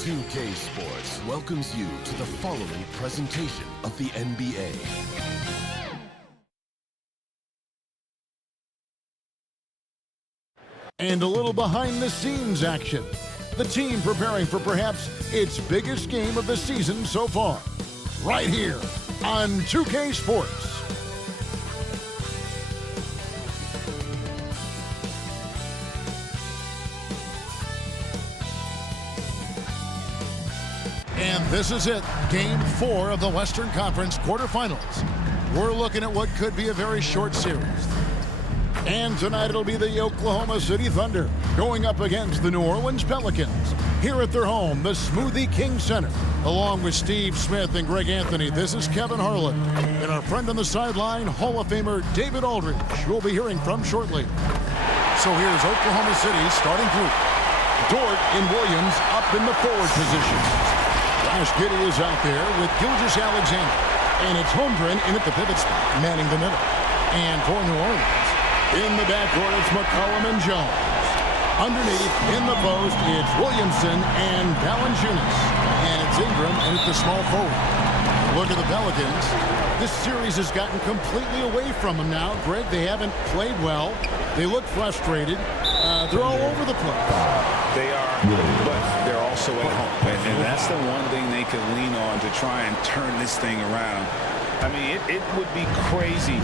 2K Sports welcomes you to the following presentation of the NBA. And a little behind-the-scenes action. The team preparing for perhaps its biggest game of the season so far. Right here on 2K Sports. And this is it, Game 4 of the Western Conference Quarterfinals. We're looking at what could be a very short series. And tonight it'll be the Oklahoma City Thunder going up against the New Orleans Pelicans. Here at their home, the Smoothie King Center. Along with Steve Smith and Greg Anthony, this is Kevin Harlan. And our friend on the sideline, Hall of Famer David Aldridge, who we'll be hearing from shortly. So here's Oklahoma City's starting group. Dort and Williams up in the forward position. Josh Giddey is out there with Gilgeous-Alexander. And it's Holmgren in at the pivot spot, manning the middle. And for New Orleans, in the backcourt, it's McCollum and Jones. Underneath, in the post, it's Williamson and Valanciunas. And it's Ingram and it's the small forward. Look at the Pelicans. This series has gotten completely away from them now. Greg, they haven't played well. They look frustrated. They're all over the place. They are, but they're also at home. And that's the one thing they can lean on to try and turn this thing around. I mean, it would be crazy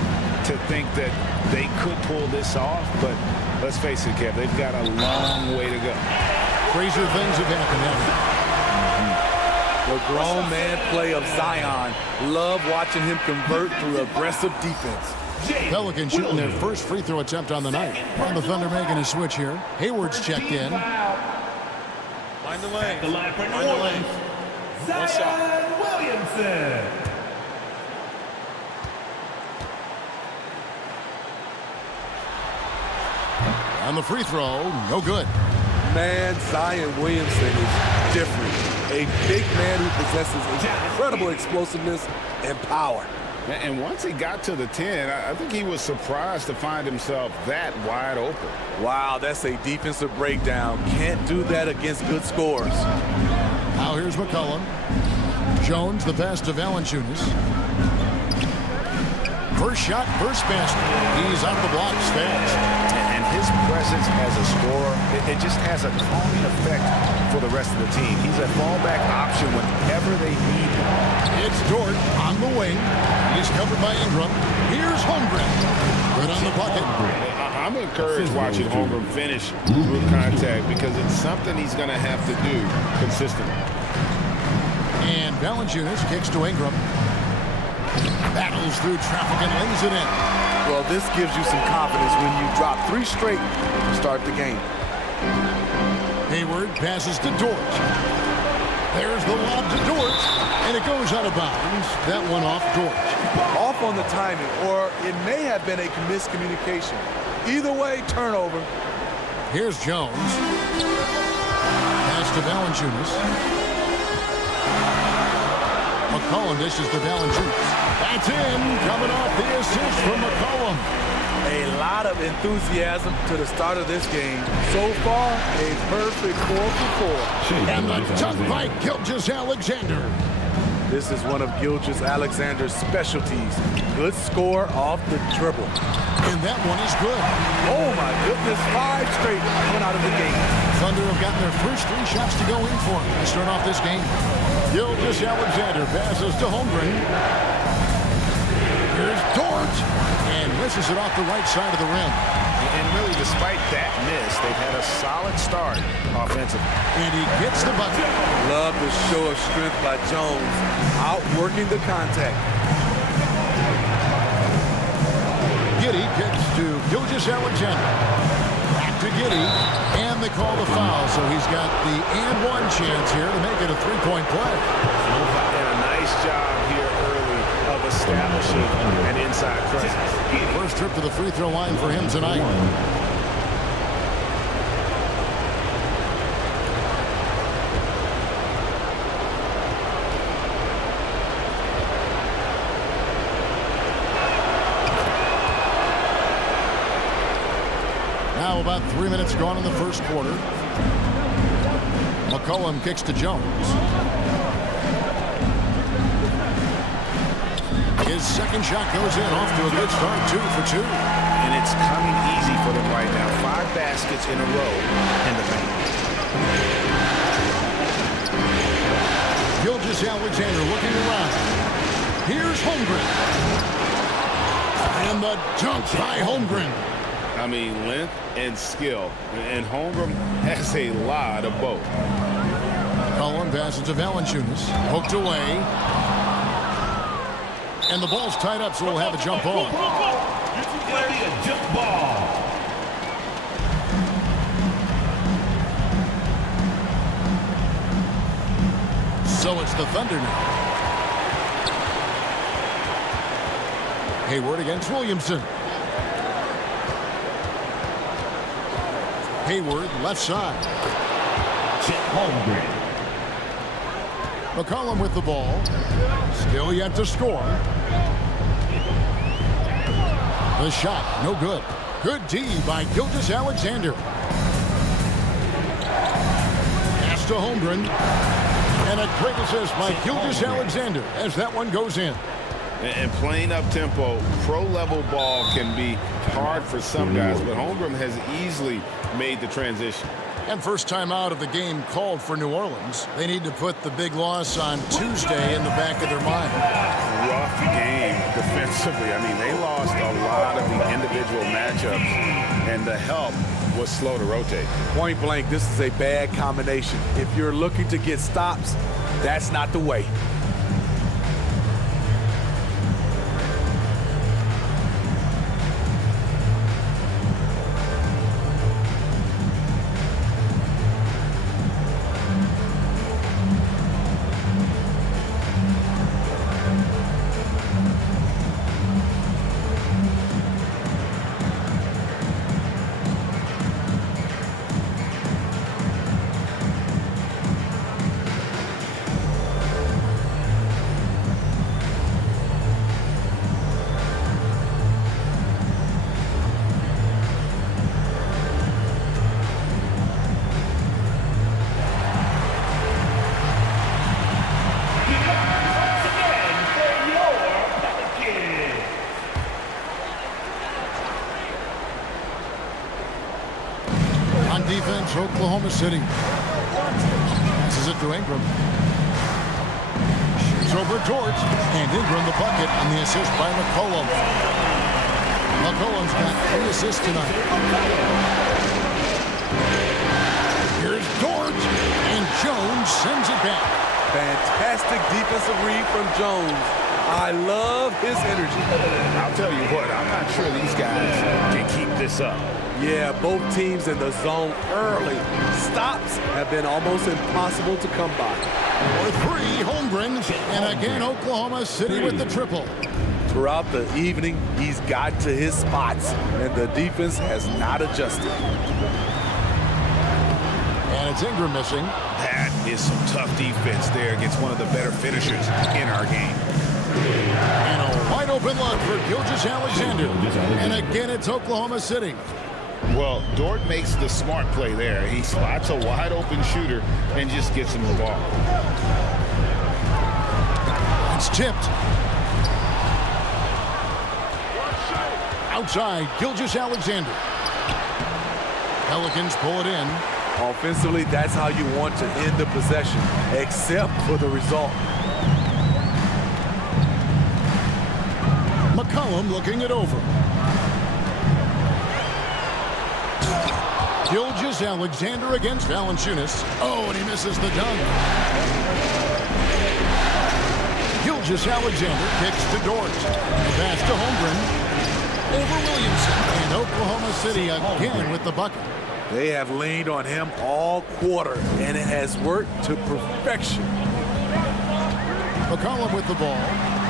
to think that they could pull this off, but let's face it, Kev, they've got a long way to go. Crazier things have happened, haven't they? The grown man play of Zion. Love watching him convert through aggressive defense. Pelicans shooting their first free throw attempt on the night. And the Thunder making a switch here. Hayward's checked in. Find the lane. Find the lane. Zion Williamson. And the free throw, no good. Man, Zion Williamson is different. A big man who possesses incredible explosiveness and power. And once he got to the 10, I think he was surprised to find himself that wide open. Wow, that's a defensive breakdown. Can't do that against good scores. Now here's McCollum. Jones, the pass to Valanciunas. First shot, first basket. He's off the blocks fast. And his presence as a scorer, it just has a calming effect for the rest of the team. He's a fallback option whenever they need him. It's Dort on the wing. He's covered by Ingram. Here's Holmgren. Good on the bucket. I'm encouraged watching Holmgren finish through contact because it's something he's going to have to do consistently. And Valanciunas kicks to Ingram. Battles through traffic and lays it in. Well, this gives you some confidence when you drop 3 straight to start the game. Hayward passes to Dort. There's the lob to Dort, and it goes out of bounds. That one off Dort. Off on the timing, or it may have been a miscommunication. Either way, turnover. Here's Jones. Pass to Valanciunas. McCollum dishes to Valanciunas. That's in, coming off the assist from McCollum. A lot of enthusiasm to the start of this game. So far, a perfect 4 for 4. And the dunk by Gilgeous-Alexander. This is one of Gilgeous-Alexander's specialties. Good score off the dribble. And that one is good. Oh my goodness, 5 straight coming out of the game. Thunder have gotten their first 3 shots to go in for to start off this game. Gilgeous-Alexander passes to Holmgren. Here's Dort. And misses it off the right side of the rim. And really, despite that miss, they've had a solid start offensively. And he gets the bucket. Love the show of strength by Jones, outworking the contact. Giddey kicks to Gilgeous-Alexander. Back to Giddey. And they call the foul, so he's got the and one chance here to make it a 3-point play. And a nice job here early of establishing an inside presence. First trip to the free throw line for him tonight. Now about 3 minutes gone in the first quarter. McCollum kicks to Jones. His second shot goes in, off to a good start, 2 for 2. And it's coming easy for them right now. 5 baskets in a row in the paint. Gilgeous-Alexander looking around. Here's Holmgren. And the dunk by Holmgren. I mean, length and skill. And Holmgren has a lot of both. Cullen passes to Valanciunas. Hooked away. And the ball's tied up, so we'll have a jump ball. It'll be a jump ball. So it's the Thunder now. Hayward against Williamson. Hayward, left side. Chet Holmgren. McCollum with the ball. Still yet to score. The shot, no good. Good D by Gilgeous-Alexander. Pass to Holmgren. And a great assist by Gilgeous-Alexander as that one goes in. And playing up tempo, pro-level ball can be hard for some guys, but Holmgren has easily made the transition. And first time out of the game called for New Orleans. They need to put the big loss on Tuesday in the back of their mind. Rough game defensively. I mean, they lost a lot of the individual matchups, and the help was slow to rotate. Point blank, this is a bad combination. If you're looking to get stops, that's not the way. Defense, Oklahoma City. Passes it to Ingram. Shoots over George. And Ingram the bucket on the assist by McCollum. McCollum's got 3 assists tonight. Here's George. And Jones sends it back. Fantastic defensive read from Jones. I love his energy. I'll tell you what, I'm not sure these guys can keep this up. Yeah, both teams in the zone early. Stops have been almost impossible to come by. For 3, Holmgren. And again, Oklahoma City with the triple. Throughout the evening, he's got to his spots, and the defense has not adjusted. And it's Ingram missing. That is some tough defense there against one of the better finishers in our game. And a wide open look for Gilgeous-Alexander. And again, it's Oklahoma City. Well, Dort makes the smart play there. He spots a wide open shooter and just gets him the ball. It's tipped. Outside, Gilgeous-Alexander. Pelicans pull it in. Offensively, that's how you want to end the possession, except for the result. McCollum looking it over. Gilgeous-Alexander against Valanciunas. Oh, and he misses the dunk. Gilgeous-Alexander kicks to Dort. Pass to Holmgren. Over Williamson. And Oklahoma City again with the bucket. They have leaned on him all quarter, and it has worked to perfection. McCollum with the ball.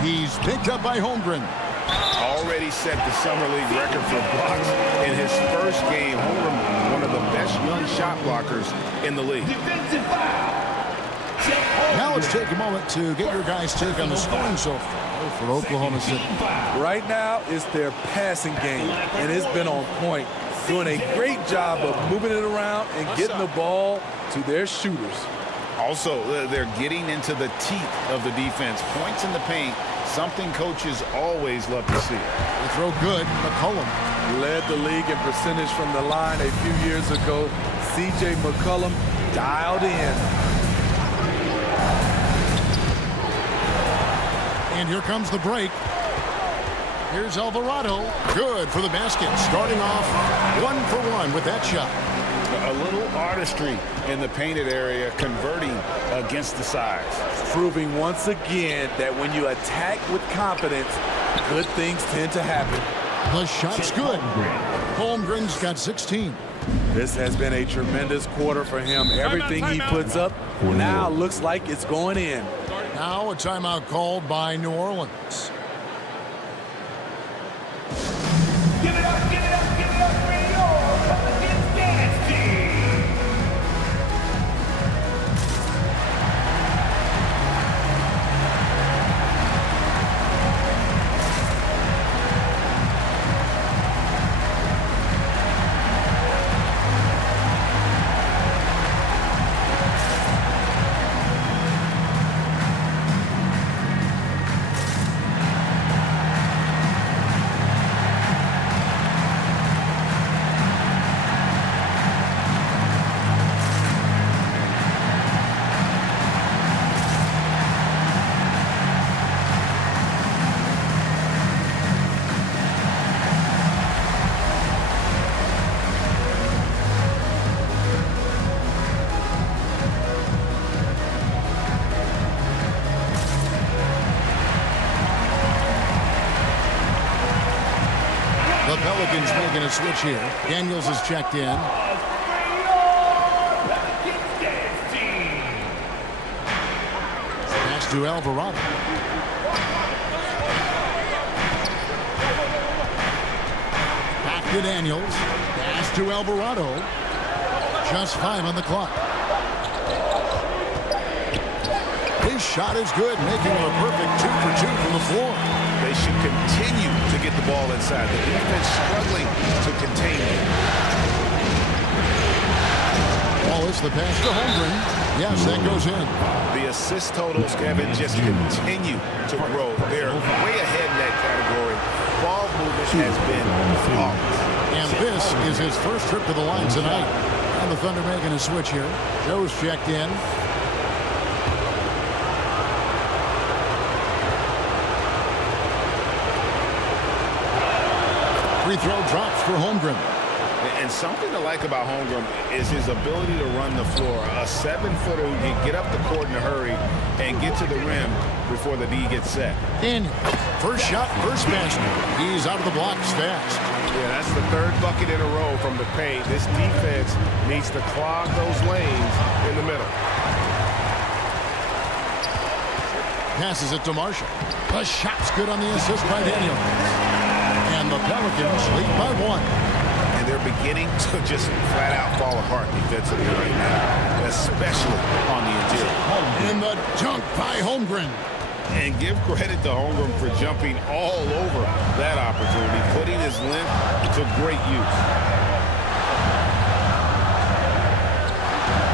He's picked up by Holmgren. Already set the Summer League record for blocks in his first game. Holmgren, one of the best young shot blockers in the league. Now let's take a moment to get your guys' take on the scoring so far for Oklahoma City. Right now, it's their passing game, and it's been on point doing a great job of moving it around and getting the ball to their shooters. Also, they're getting into the teeth of the defense. Points in the paint, something coaches always love to see. They throw good. McCollum Led the league in percentage from the line a few years ago. C.J. McCollum dialed in. And here comes the break. Here's Alvarado. Good for the basket. Starting off 1-for-1 with that shot. A little artistry in the painted area, converting against the size. Proving once again that when you attack with confidence, good things tend to happen. The shot's good. Holmgren's got 16. This has been a tremendous quarter for him. Everything he puts up now looks like it's going in. Now a timeout called by New Orleans. Give it up, give it up, give it up for your Pelicans dance team. The Pelicans making a switch here. Daniels is checked in. Pass to Alvarado. Back to Daniels. Pass to Alvarado. Just 5 on the clock. His shot is good, making it a perfect 2 for 2 from the floor. They should continue to get the ball inside. The defense struggling to contain it. Wallace, the pass to Holmgren. Yes, that goes in. The assist totals, Kevin, just continue to grow. They're way ahead in that category. Ball movement has been flawless. And this is his first trip to the line tonight. And the Thunder making a switch here. Joe's checked in. Free throw drops for Holmgren. And something to like about Holmgren is his ability to run the floor. A 7-footer who can get up the court in a hurry and get to the rim before the D gets set. Daniel, first shot, first basket. He's out of the blocks fast. Yeah, that's the third bucket in a row from the paint. This defense needs to clog those lanes in the middle. Passes it to Marshall. The shot's good on the assist by Daniel. And the Pelicans lead by 1. And they're beginning to just flat out fall apart defensively right now, especially on the interior. And the dunk by Holmgren. And give credit to Holmgren for jumping all over that opportunity, putting his length to great use.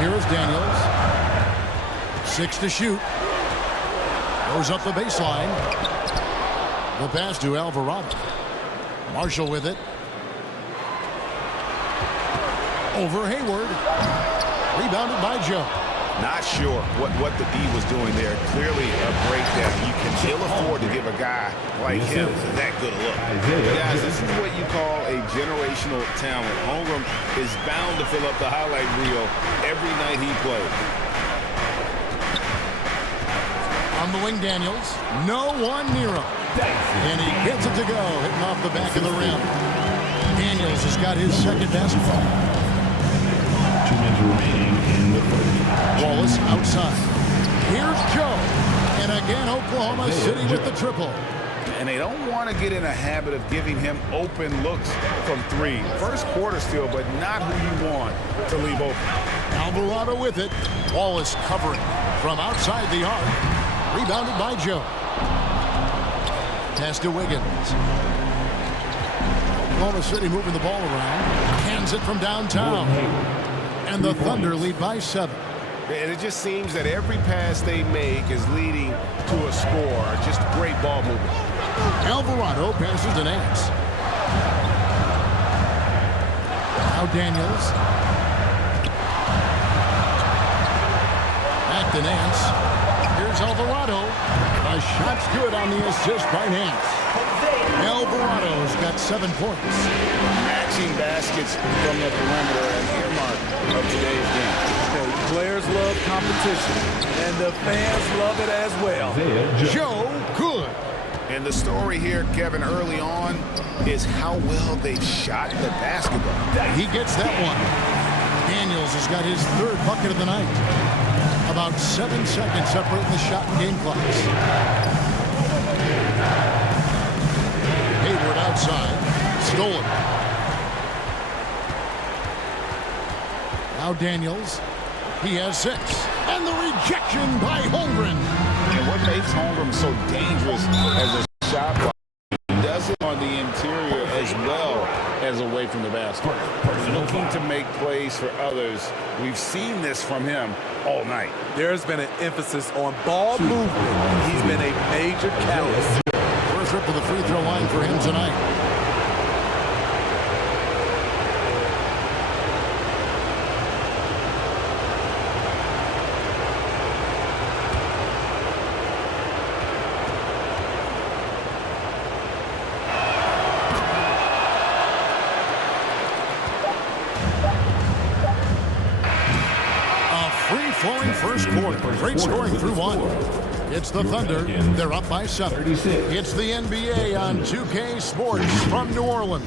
Here is Daniels. 6 to shoot. Goes up the baseline. The pass to Alvarado. Marshall with it. Over Hayward. Rebounded by Joe. Not sure what the D was doing there. Clearly a breakdown. You can still afford to give a guy like him that good a look. Guys, this is what you call a generational talent. Holmgren is bound to fill up the highlight reel every night he plays. On the wing, Daniels. No one near him. And he gets it to go, hitting off the back of the rim. Daniels has got his second basketball. 2 minutes remaining in the first. Wallace outside. Here's Joe. And again, Oklahoma City with the triple. And they don't want to get in a habit of giving him open looks from 3. First quarter still, but not who you want to leave open. Alvarado with it. Wallace covering from outside the arc. Rebounded by Joe. Pass to Wiggins. Oklahoma City moving the ball around. Sends it from downtown. And the Thunder lead by 7. And it just seems that every pass they make is leading to a score. Just great ball movement. Alvarado passes to Nance. Now Daniels. Back to Nance. Here's Alvarado. A shot's good on the assist by Nance. Alvarado's got 7 points. Matching baskets from the perimeter and earmark of today's game. Okay, players love competition, and the fans love it as well. Joe Good. And the story here, Kevin, early on is how well they've shot the basketball. He gets that one. Daniels has got his 3rd bucket of the night. About 7 seconds separating the shot and game clocks. Hayward outside. Stolen. Now Daniels. He has 6. And the rejection by Holmgren. And what makes Holmgren so dangerous as a shot blocker, he does it on the interior as well as away from the basket. Looking to make plays for others. We've seen this from him all night. There's been an emphasis on ball movement. He's been a major catalyst. First trip to the free throw line for him tonight. Free-flowing first quarter. Great scoring through 1. It's the Thunder. They're up by 7. It's the NBA on 2K Sports from New Orleans.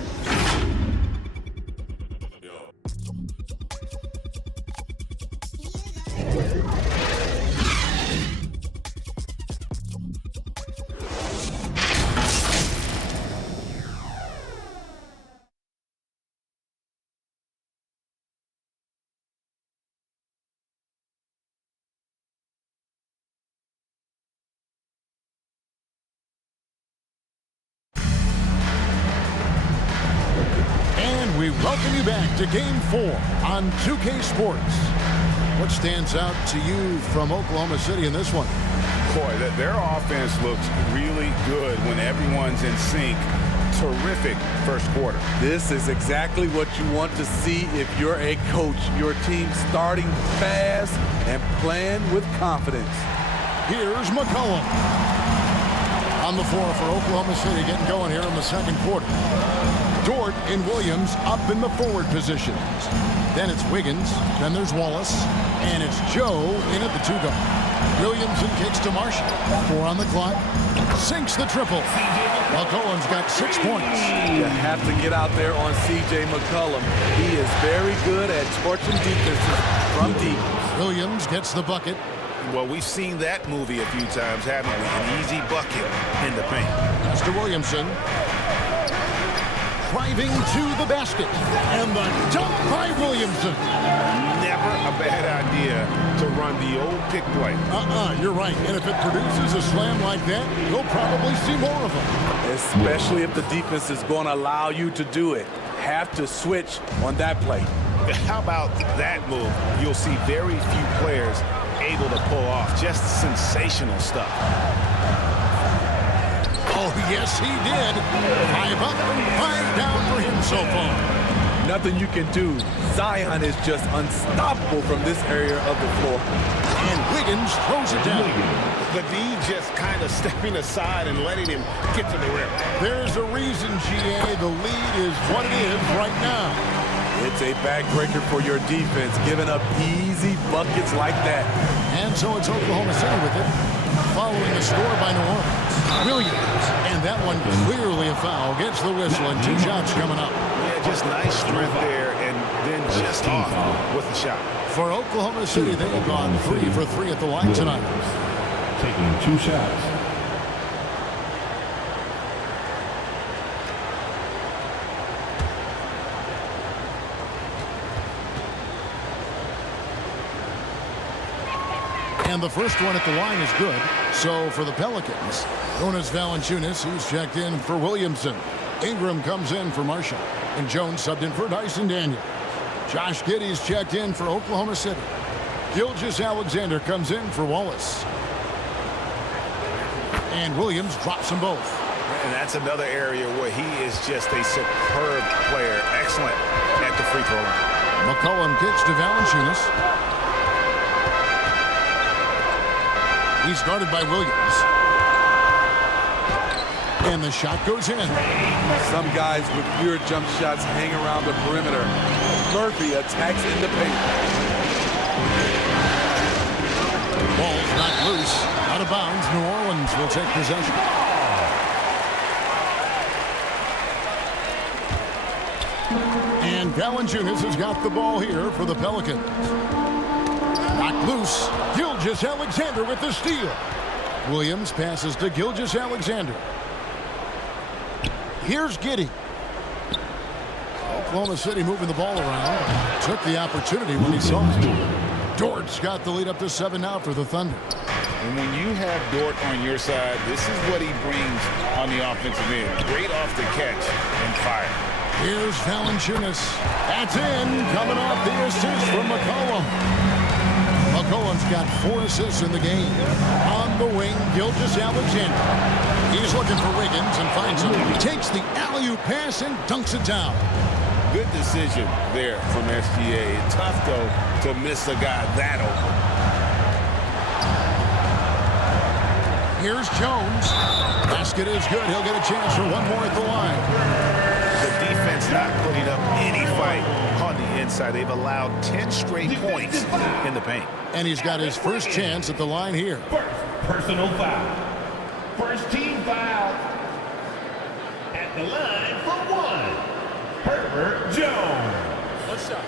We welcome you back to Game 4 on 2K Sports. What stands out to you from Oklahoma City in this one? Boy, their offense looks really good when everyone's in sync. Terrific first quarter. This is exactly what you want to see if you're a coach. Your team starting fast and playing with confidence. Here's McCollum. On the floor for Oklahoma City, getting going here in the second quarter. Dort and Williams up in the forward positions. Then it's Wiggins. Then there's Wallace. And it's Joe in at the 2-guard. Williamson kicks to Marshall. 4 on the clock. Sinks the triple. McCollum's got 6 points. You have to get out there on C.J. McCollum. He is very good at torching defenses from deep. Williams gets the bucket. Well, we've seen that movie a few times, haven't we? An easy bucket in the paint. Mr. Williamson. Driving to the basket. And the dunk by Williamson. Never a bad idea to run the old pick play. You're right. And if it produces a slam like that, you'll probably see more of them. Especially if the defense is going to allow you to do it. Have to switch on that play. How about that move? You'll see very few players able to pull off. Just sensational stuff. Oh, yes, he did. 5 up and 5 down for him so far. Nothing you can do. Zion is just unstoppable from this area of the floor. And Wiggins throws it down. The D just kind of stepping aside and letting him get to the rim. There's a reason, GA, the lead is what it is right now. It's a backbreaker for your defense, giving up easy buckets like that. And so it's Oklahoma City with it, following the score by New Orleans. Williams, and that one clearly a foul. Gets the whistle, and 2 shots coming up. Yeah, just nice strength there, and then just off with the shot. For Oklahoma City, they've gone 3 for 3 at the line tonight. Taking 2 shots. And the first one at the line is good. So for the Pelicans, Jonas Valanciunas, he's checked in for Williamson. Ingram comes in for Marshall. And Jones subbed in for Dyson Daniels. Josh Giddey's checked in for Oklahoma City. Gilgeous-Alexander comes in for Wallace. And Williams drops them both. And that's another area where he is just a superb player. Excellent at the free throw line. McCollum kicks to Valanciunas. He's guarded by Williams. And the shot goes in. Some guys with pure jump shots hang around the perimeter. Murphy attacks in the paint. Ball's knocked loose. Out of bounds. New Orleans will take possession. And Valanciunas has got the ball here for the Pelicans. Knocked loose. Gilgeous-Alexander with the steal. Williams passes to Gilgeous-Alexander. Here's Giddey. Oklahoma City moving the ball around. Took the opportunity when he saw it. Dort's got the lead up to 7 now for the Thunder. And when you have Dort on your side, this is what he brings on the offensive end. Great off the catch and fire. Here's Valanciunas. That's in. Coming off the assist from McCollum. McCollum's got 4 assists in the game. On the wing, Gilgeous-Alexander. He's looking for Wiggins and finds him. He takes the alley-oop pass and dunks it down. Good decision there from SGA. Tough, though, to miss a guy that open. Here's Jones. Basket is good. He'll get a chance for one more at the line. The defense not putting up any fight on the inside. They've allowed 10 straight points in the paint. And he's got his first chance at the line here. First personal foul. First team foul. At the line for 1. Herbert Jones. One shot.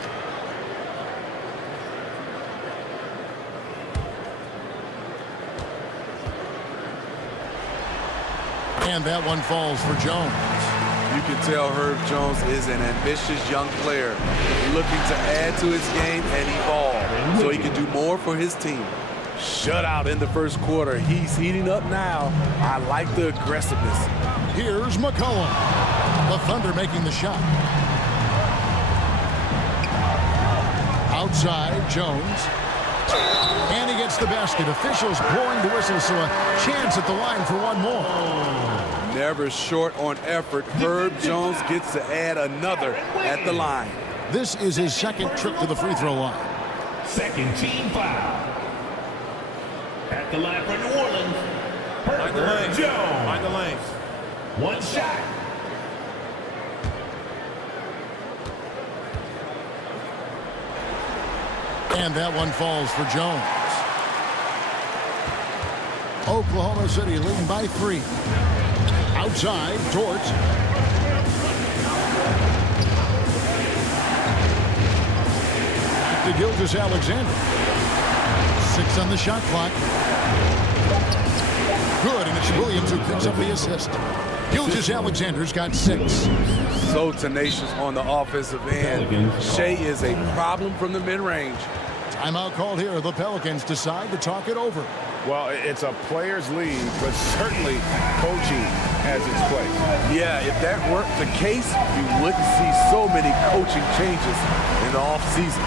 And that one falls for Jones. You can tell Herb Jones is an ambitious young player looking to add to his game and evolve so he can do more for his team. Shutout in the first quarter. He's heating up now. I like the aggressiveness. Here's McCollum. The Thunder making the shot. Outside, Jones. And he gets the basket. Officials blowing the whistle, so a chance at the line for one more. Never short on effort. Herb Jones gets to add another at the line. This is his second trip to the free throw line. Second team foul. At the line for New Orleans. Find the Herbert lane. Jones. Find the lane. One shot. And that one falls for Jones. Oklahoma City leading by 3. Outside, Dort. Back to Gilgeous-Alexander. 6 on the shot clock. Good, and it's Williams who picks up the assist. Gilgeous-Alexander's got 6. So tenacious on the offensive end. Shea is a problem from the mid-range. Timeout called here. The Pelicans decide to talk it over. Well, it's a player's league, but certainly coaching has its place. Yeah, if that weren't the case, you wouldn't see so many coaching changes in the offseason.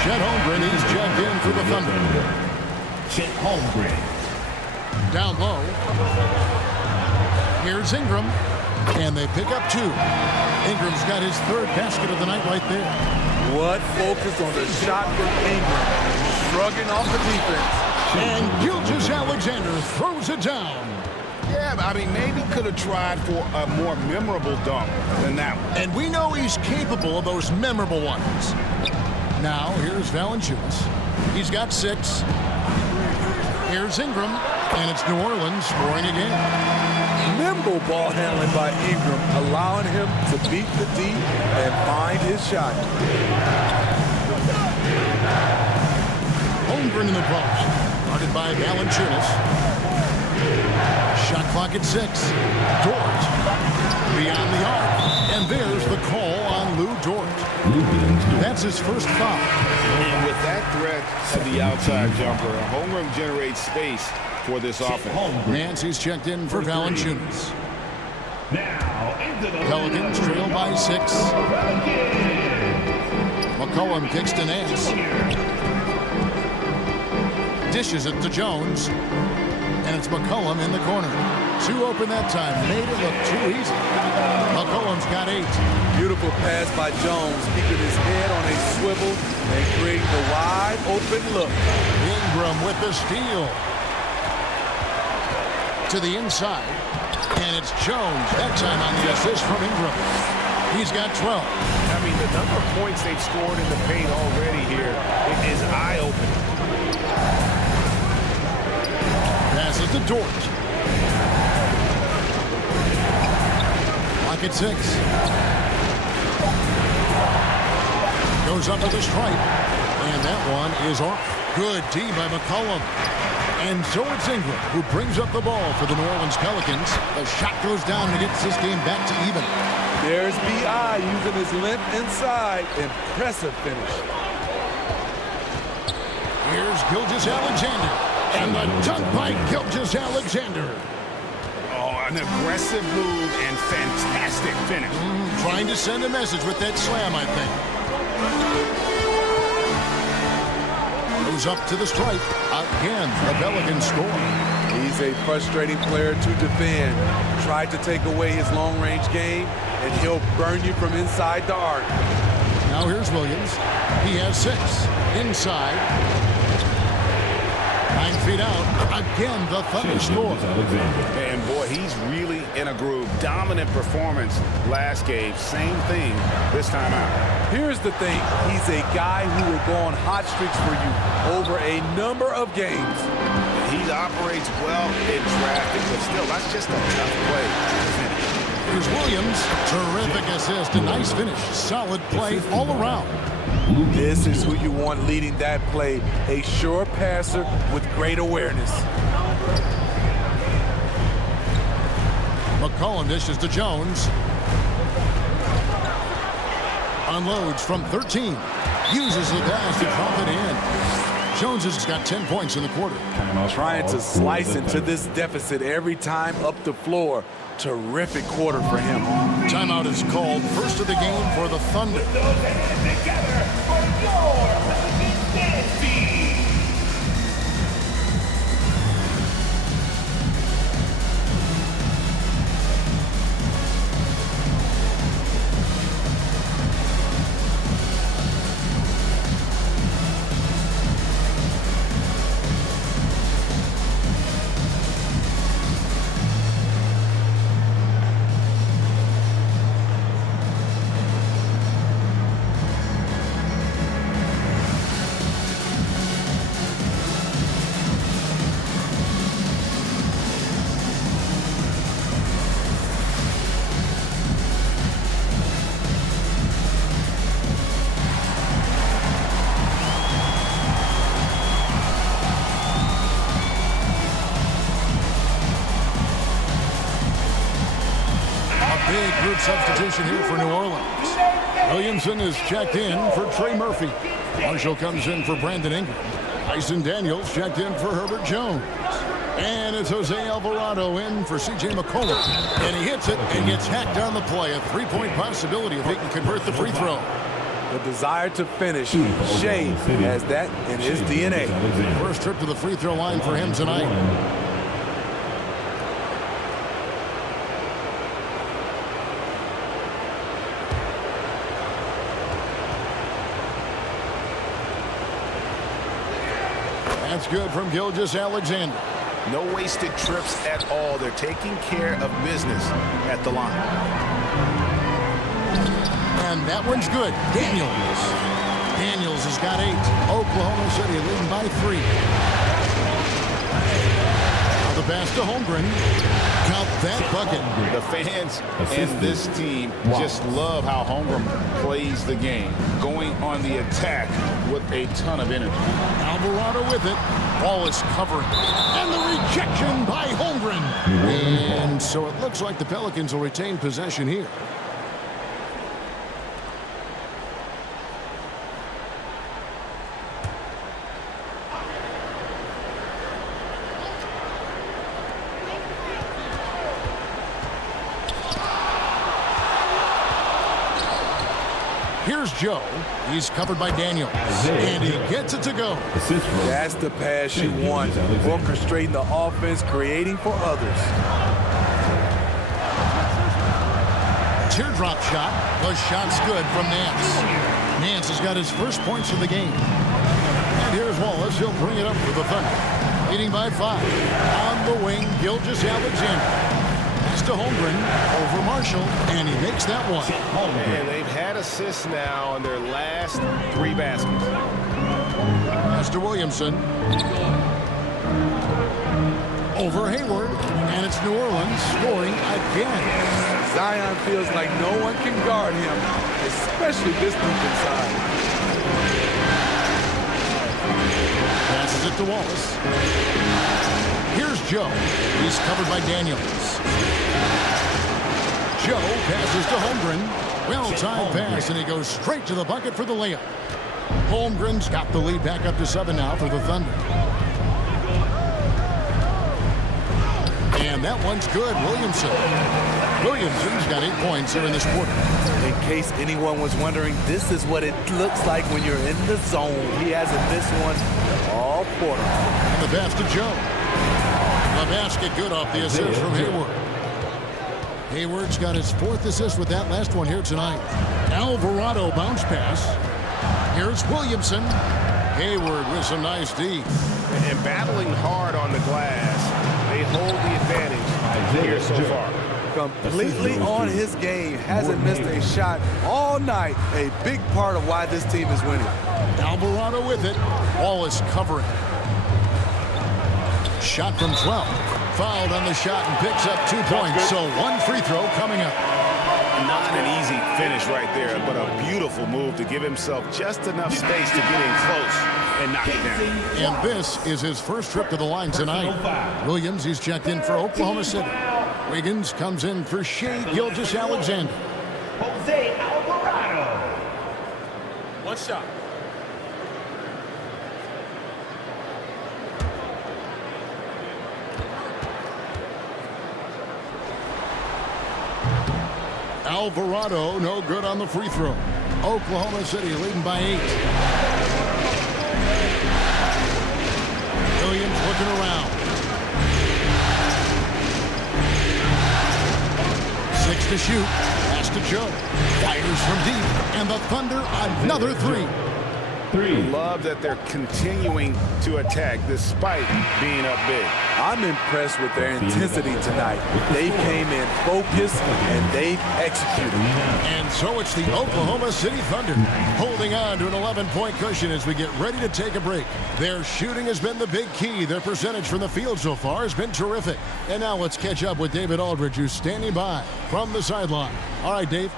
Chet Holmgren is checked in for the Thunder. Chet Holmgren. Down low. Here's Ingram. And they pick up 2. Ingram's got his 3rd basket of the night right there. What focus on the shot from Ingram. Shrugging off the defense. And Gilgeous-Alexander throws it down. Yeah, I mean, maybe could have tried for a more memorable dunk than that one. And we know he's capable of those memorable ones. Now, here's Valanciunas. He's got 6. Here's Ingram, and it's New Orleans scoring again. Nimble ball handling by Ingram, allowing him to beat the D and find his shot. Holmgren in the post, guarded by Valanciunas. Shot clock at 6. Dort beyond the arc, and there's the call on Lou Dort. That's his first foul. And with that threat of the outside jumper, Holmgren generates space for this offense. Nancy's checked in for Valanciunas. Now into the Pelicans trail by 6. McCollum kicks to Nance. Dishes it to Jones. And it's McCollum in the corner. 2 open that time. Made it look too easy. McCollum's got 8. Beautiful pass by Jones, keeping his head on a swivel and creating the wide open look. Ingram with the steal. To the inside. And it's Jones. That time on the assist from Ingram. He's got 12. I mean, the number of points they've scored in the paint already here is eye-opening. Passes to Dort. Clock at 6. Goes up with a stripe. And that one is off. Good D by McCollum. And so it's Ingram who brings up the ball for the New Orleans Pelicans. The shot goes down and gets this game back to even. There's B.I. using his length inside. Impressive finish. Here's Gilgeous-Alexander. And the dunk by Gilgeous-Alexander. Oh, an aggressive move and fantastic finish. Trying to send a message with that slam, I think. Goes up to the stripe. Again, the Pelicans score. He's a frustrating player to defend. Tried to take away his long-range game, and he'll burn you from inside the arc. Now here's Williams. He has 6. Inside. 9 feet out. Again, the Thunder score. And boy, he's really in a groove. Dominant performance last game. Same thing this time out. Here's the thing. He's a guy who will go on hot streaks for you over a number of games. He operates well in traffic, but still, that's just a tough play to finish. Here's Williams. Terrific assist. A nice finish. Solid play all around. This is who you want leading that play. A sure passer with great awareness. McCollum dishes to Jones. Unloads from 13. Uses the pass to drop it in. Jones has got 10 points in the quarter. Trying to slice into this deficit every time up the floor. Terrific quarter for him. Timeout is called. First of the game for the Thunder. those hands together for your Pelicans dance team. Big group substitution here for New Orleans. Williamson is checked in for Trey Murphy. Marshall comes in for Brandon Ingram. Tyson Daniels checked in for Herbert Jones. And it's Jose Alvarado in for C.J. McCollum. And he hits it and gets hacked on the play. A three-point possibility if he can convert the free throw. The desire to finish. Shea has that in his DNA. First trip to the free throw line for him tonight. That's good from Gilgeous-Alexander. No wasted trips at all. They're taking care of business at the line. And that one's good. Daniels has got 8. Oklahoma City leading by 3. Now the pass to Holmgren. Count that bucket. The fans and this team just love how Holmgren plays the game, going on the attack with a ton of energy. Alvarado with it. Ball is covering. And the rejection by Holmgren. And so it looks like the Pelicans will retain possession here. Here's Joe. He's covered by Daniels. And he gets it to go. That's the pass you want. Orchestrating the offense, creating for others. Teardrop shot. The shot's good from Nance. Nance has got his first points of the game. And here's Wallace. He'll bring it up for the Thunder. Leading by 5. On the wing, Gilgeous-Alexander. Pass to Holmgren over Marshall, and he makes that one. And they've had assists now on their last 3 baskets. Pass to Williamson. Over Hayward, and it's New Orleans scoring again. Zion feels like no one can guard him, especially this deep inside. Passes it to Wallace. Here's Joe. He's covered by Daniels. Joe passes to Holmgren. Well-timed pass, and he goes straight to the bucket for the layup. Holmgren's got the lead back up to 7 now for the Thunder. And that one's good. Williamson's got 8 points here in this quarter. In case anyone was wondering, this is what it looks like when you're in the zone. He hasn't missed one all quarter. And the pass to Joe. The basket good off the assist from Hayward. Hayward's got his 4th assist with that last one here tonight. Alvarado bounce pass. Here's Williamson. Hayward with some nice D. And battling hard on the glass, they hold the advantage here so far. Completely on his game. Hasn't missed a shot all night. A big part of why this team is winning. Alvarado with it. Ball is covering. Shot from 12. Fouled on the shot and picks up 2 points. So 1 free throw coming up. Not an easy finish right there, but a beautiful move to give himself just enough space to get in close and knock it down. And this is his first trip to the line tonight. Williams, he's checked in for Oklahoma City. Wiggins comes in for Shea Gilgeous-Alexander. Jose Alvarado. 1 shot. Alvarado, no good on the free throw. Oklahoma City leading by 8. Williams looking around. 6 to shoot. Pass to Joe. Fires from deep. And the Thunder another 3. Love that they're continuing to attack despite being up big. I'm impressed with their intensity tonight. They came in focused and they've executed. And so it's the Oklahoma City Thunder holding on to an 11-point cushion as we get ready to take a break. Their shooting has been the big key. Their percentage from the field so far has been terrific. And now let's catch up with David Aldridge, who's standing by from the sideline. All right, Dave.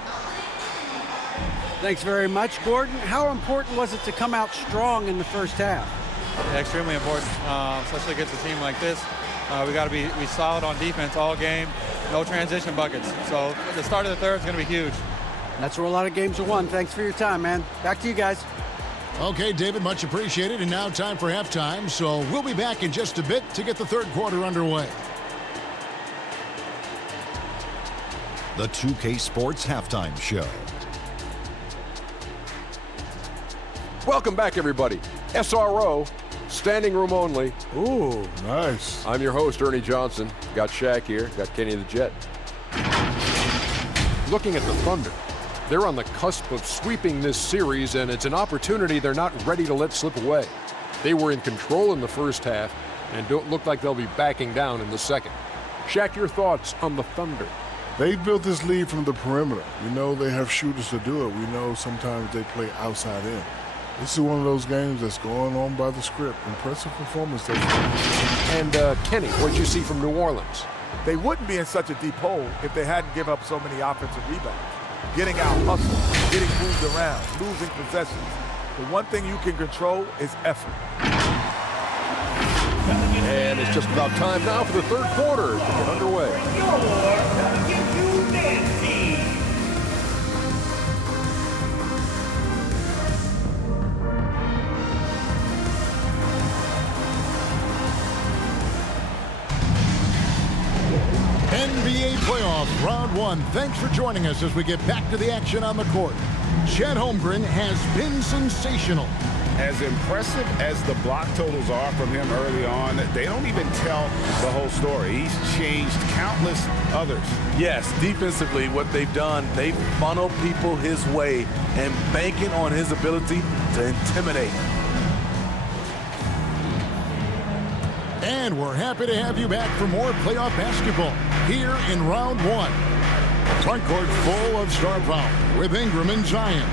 Thanks very much, Gordon. How important was it to come out strong in the first half? Yeah, extremely important, especially against a team like this. We got to be solid on defense all game. No transition buckets. So the start of the third is going to be huge. That's where a lot of games are won. Thanks for your time, man. Back to you guys. Okay, David, much appreciated. And now time for halftime. So we'll be back in just a bit to get the third quarter underway. The 2K Sports Halftime Show. Welcome back, everybody. SRO, standing room only. Ooh, nice. I'm your host, Ernie Johnson. Got Shaq here, got Kenny the Jet. Looking at the Thunder, they're on the cusp of sweeping this series, and it's an opportunity they're not ready to let slip away. They were in control in the first half and don't look like they'll be backing down in the second. Shaq, your thoughts on the Thunder? They've built this lead from the perimeter. We know they have shooters to do it. We know sometimes they play outside in. This is one of those games that's going on by the script. Impressive performance. And Kenny, what did you see from New Orleans? They wouldn't be in such a deep hole if they hadn't given up so many offensive rebounds. Getting out hustled, getting moved around, losing possessions. The one thing you can control is effort. And it's just about time now for the third quarter to get underway. NBA playoffs, round one. Thanks for joining us as we get back to the action on the court. Chet Holmgren has been sensational. As impressive as the block totals are from him early on, they don't even tell the whole story. He's changed countless others. Yes, defensively, what they've done, they've funneled people his way and banking on his ability to intimidate. And we're happy to have you back for more playoff basketball here in round one. Front court full of star power with Ingram and Zion.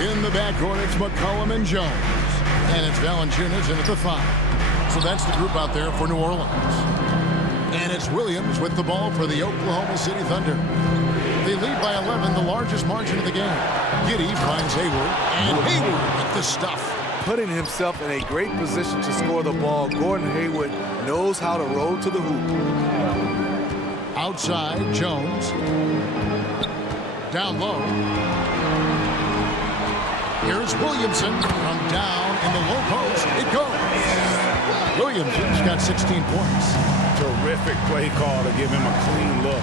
In the backcourt, it's McCollum and Jones. And it's Valanciunas in at the 5. So that's the group out there for New Orleans. And it's Williams with the ball for the Oklahoma City Thunder. They lead by 11, the largest margin of the game. Giddey finds Hayward, and Hayward with the stuff. Putting himself in a great position to score the ball, Gordon Hayward knows how to roll to the hoop. Outside, Jones. Down low. Here's Williamson from down in the low post. It goes. Williamson's got 16 points. Terrific play call to give him a clean look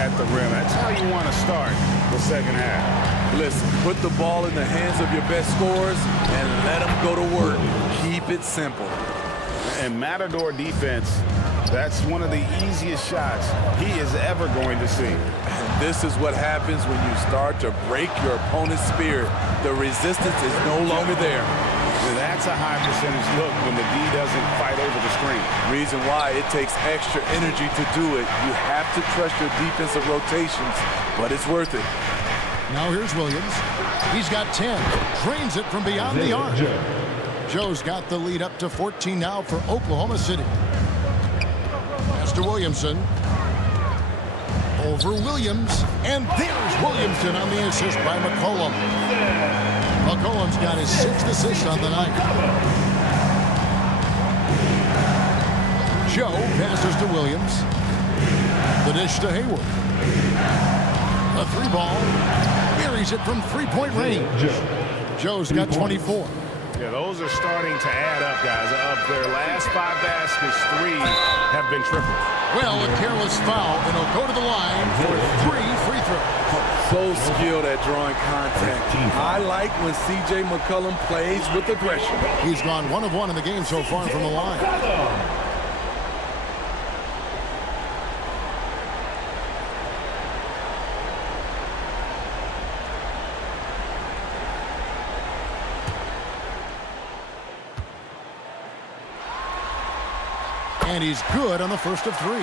at the rim. That's how you want to start the second half. Listen, put the ball in the hands of your best scorers and let them go to work. Keep it simple. And Matador defense, that's one of the easiest shots he is ever going to see. And this is what happens when you start to break your opponent's spirit. The resistance is no longer there. That's a high percentage look when the D doesn't fight over the screen. Reason why it takes extra energy to do it. You have to trust your defensive rotations, but it's worth it. Now here's Williams. He's got 10. Drains it from beyond the arc. Joe's got the lead up to 14 now for Oklahoma City. Pass to Williamson. Over Williams. And there's Williamson on the assist by McCollum. McCollum's got his 6th assist on the night. Joe passes to Williams. The dish to Hayward. A 3-ball. Buries it from 3-point range. Joe's got 24. Yeah, those are starting to add up, guys. Of their last 5 baskets, 3 have been triples. Well, a careless foul, and he'll go to the line for 3 free throws. So skilled at drawing contact. I like when C.J. McCollum plays with aggression. He's gone 1 of 1 in the game so far from the line. And he's good on the first of 3.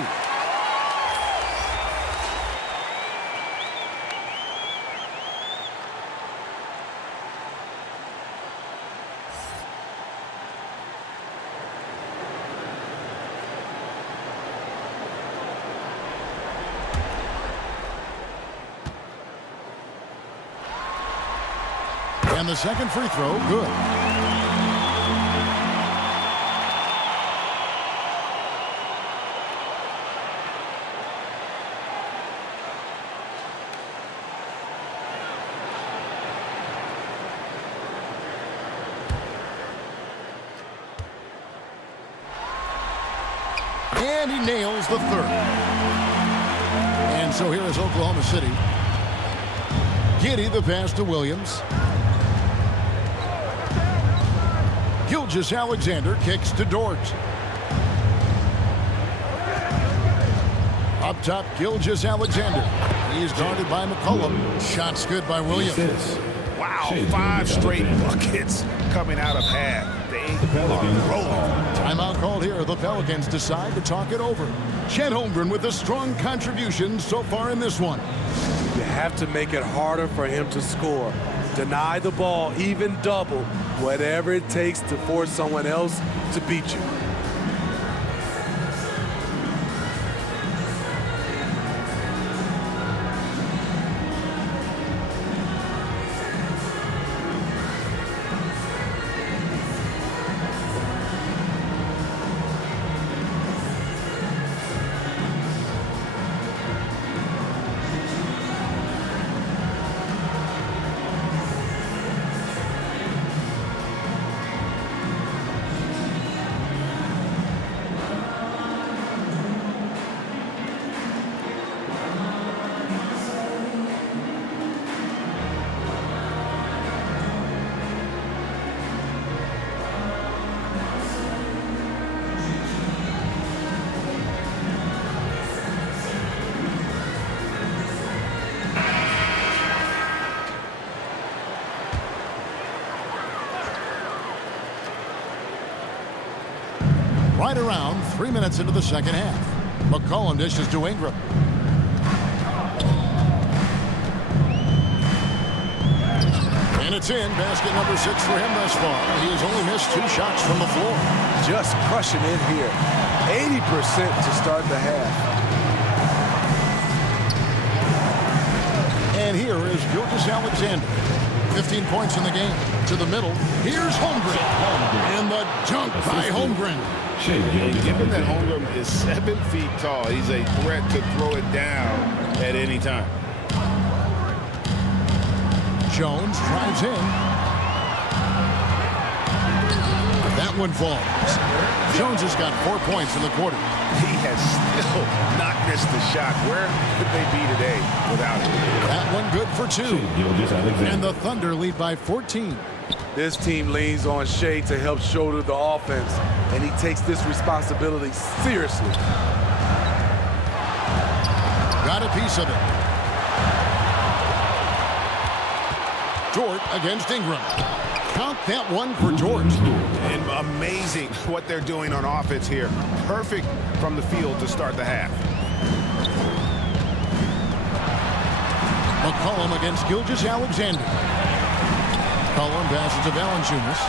And the second free throw, good. And he nails the 3rd. And so here is Oklahoma City. Giddey the pass to Williams. Gilgeous-Alexander kicks to Dort. Up top, Gilgeous-Alexander. He's guarded by McCollum. Shots good by Williams. Wow, 5 straight buckets coming out of half. They Timeout called here. The Pelicans decide to talk it over. Chet Holmgren with a strong contribution so far in this one. You have to make it harder for him to score. Deny the ball, even double, whatever it takes to force someone else to beat you. Right around 3 minutes into the second half. McCollum dishes to Ingram. And it's in. Basket number 6 for him thus far. He has only missed 2 shots from the floor. Just crushing it here. 80% to start the half. And here is Gilgeous-Alexander. 15 points in the game. To the middle. Here's Holmgren. And the dunk by Holmgren. And given that Holmgren is 7 feet tall, he's a threat to throw it down at any time. Jones drives in. That one falls. Jones has got 4 points in the quarter. He has still not missed the shot. Where could they be today without him? That one good for 2. And the Thunder lead by 14. This team leans on Shea to help shoulder the offense, and he takes this responsibility seriously. Got a piece of it. Dort against Ingram. Count that one for Dort. And amazing what they're doing on offense here. Perfect from the field to start the half. McCollum against Gilgeous-Alexander. McCollum passes to Valanciunas.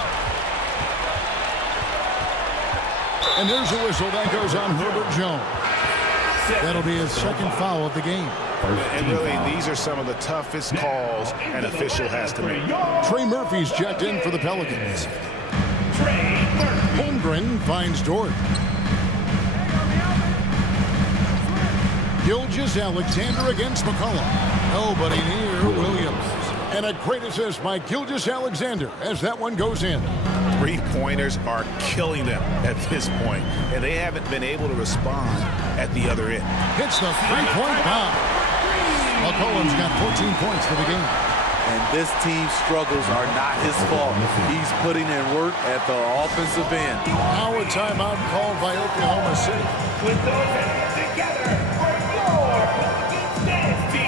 And there's a whistle that goes on Herbert Jones. That'll be his second foul of the game. And really, these are some of the toughest calls an official has to make. Trey Murphy's checked in for the Pelicans. Holmgren finds Dort. Gilgeous-Alexander against McCollum. Nobody near Williams. And a great assist by Gilgeous-Alexander as that one goes in. Three-pointers are killing them at this point, and they haven't been able to respond at the other end. Hits the three-point bomb. McCollum's got 14 points for the game. And this team's struggles are not his fault. He's putting in work at the offensive end. Now a timeout called by Oklahoma City. With those hands together for your Pelicans dance team.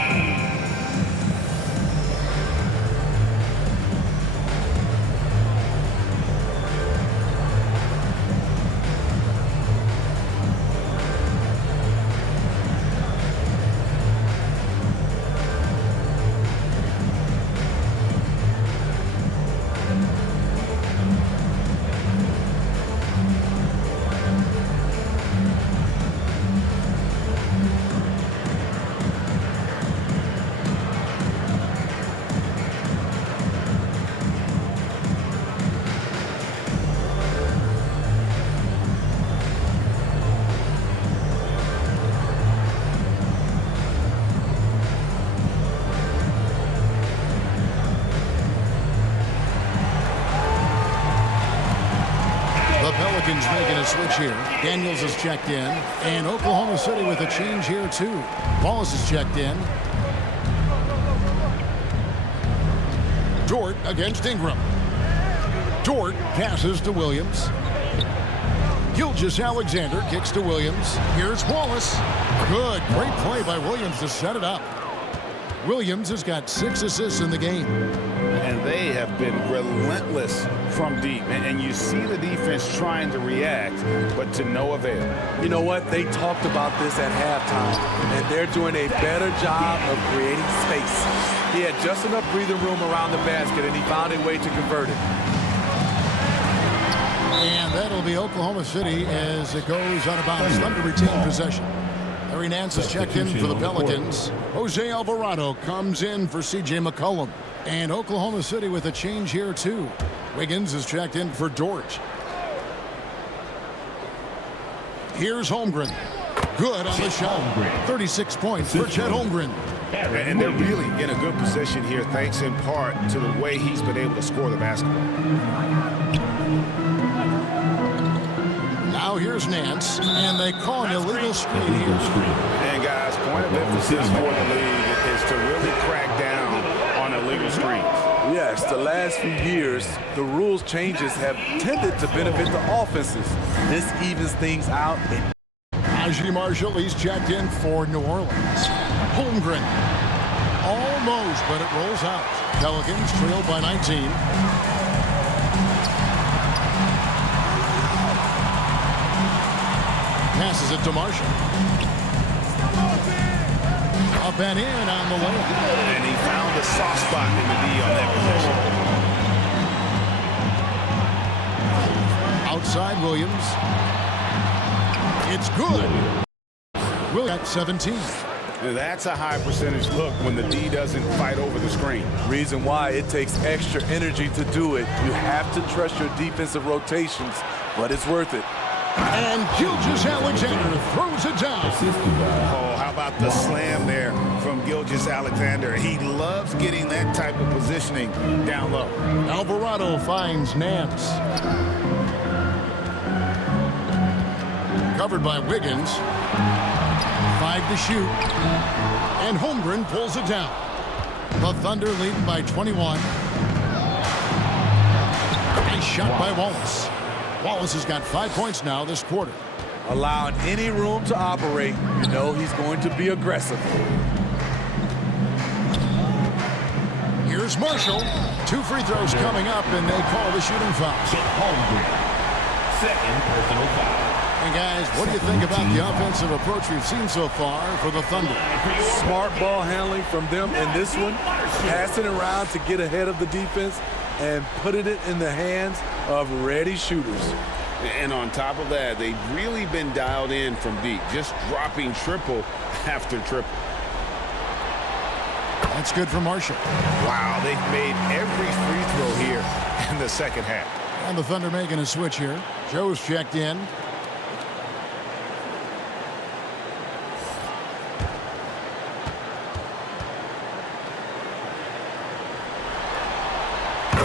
Pelicans making a switch here. Daniels is checked in. And Oklahoma City with a change here, too. Wallace is checked in. Dort against Ingram. Dort passes to Williams. Gilgeous-Alexander kicks to Williams. Here's Wallace. Good. Great play by Williams to set it up. Williams has got 6 assists in the game. And they have been relentless from deep. And you see the defense trying to react, but to no avail. You know what? They talked about this at halftime, and they're doing a better job of creating space. He had just enough breathing room around the basket, and he found a way to convert it. And that'll be Oklahoma City as it goes out of bounds. Thunder retain possession. Larry Nance is checked in for the Pelicans. Jose Alvarado comes in for C.J. McCollum. And Oklahoma City with a change here, too. Wiggins is checked in for Dort. Here's Holmgren. Good on the shot. 36 points for Chet Holmgren. And they're really in a good position here, thanks in part to the way he's been able to score the basketball. Now here's Nance, and they call an illegal screen here. And guys, point of emphasis for the league is to really crack down on illegal screens. Yes, the last few years, the rules changes have tended to benefit the offenses. This evens things out. Najee Marshall, he's checked in for New Orleans. Holmgren. Almost, but it rolls out. Pelicans trailed by 19. Passes it to Marshall. Up and in on the layup. And he found a soft spot in the D on that possession. Outside Williams. It's good. Williams at 17. That's a high percentage look when the D doesn't fight over the screen. Reason why it takes extra energy to do it. You have to trust your defensive rotations, but it's worth it. And Gilgeous-Alexander throws it down. Oh, how about the slam there from Gilgeous-Alexander? He loves getting that type of positioning down low. Alvarado finds Nance. Covered by Wiggins. 5 to shoot. And Holmgren pulls it down. The Thunder lead by 21. Nice shot by Wallace. Wallace has got 5 points now this quarter. Allowing any room to operate, you know he's going to be aggressive. Here's Marshall. 2 free throws coming up, and they call the shooting foul. Second personal foul. And guys, what do you think about the offensive approach we've seen so far for the Thunder? Smart ball handling from them in this one. Passing around to get ahead of the defense and putting it in the hands of ready shooters. And on top of that, they've really been dialed in from deep, just dropping triple after triple. That's good for Marshall. Wow, they've made every free throw here in the second half. And the Thunder making a switch here. Joe's checked in.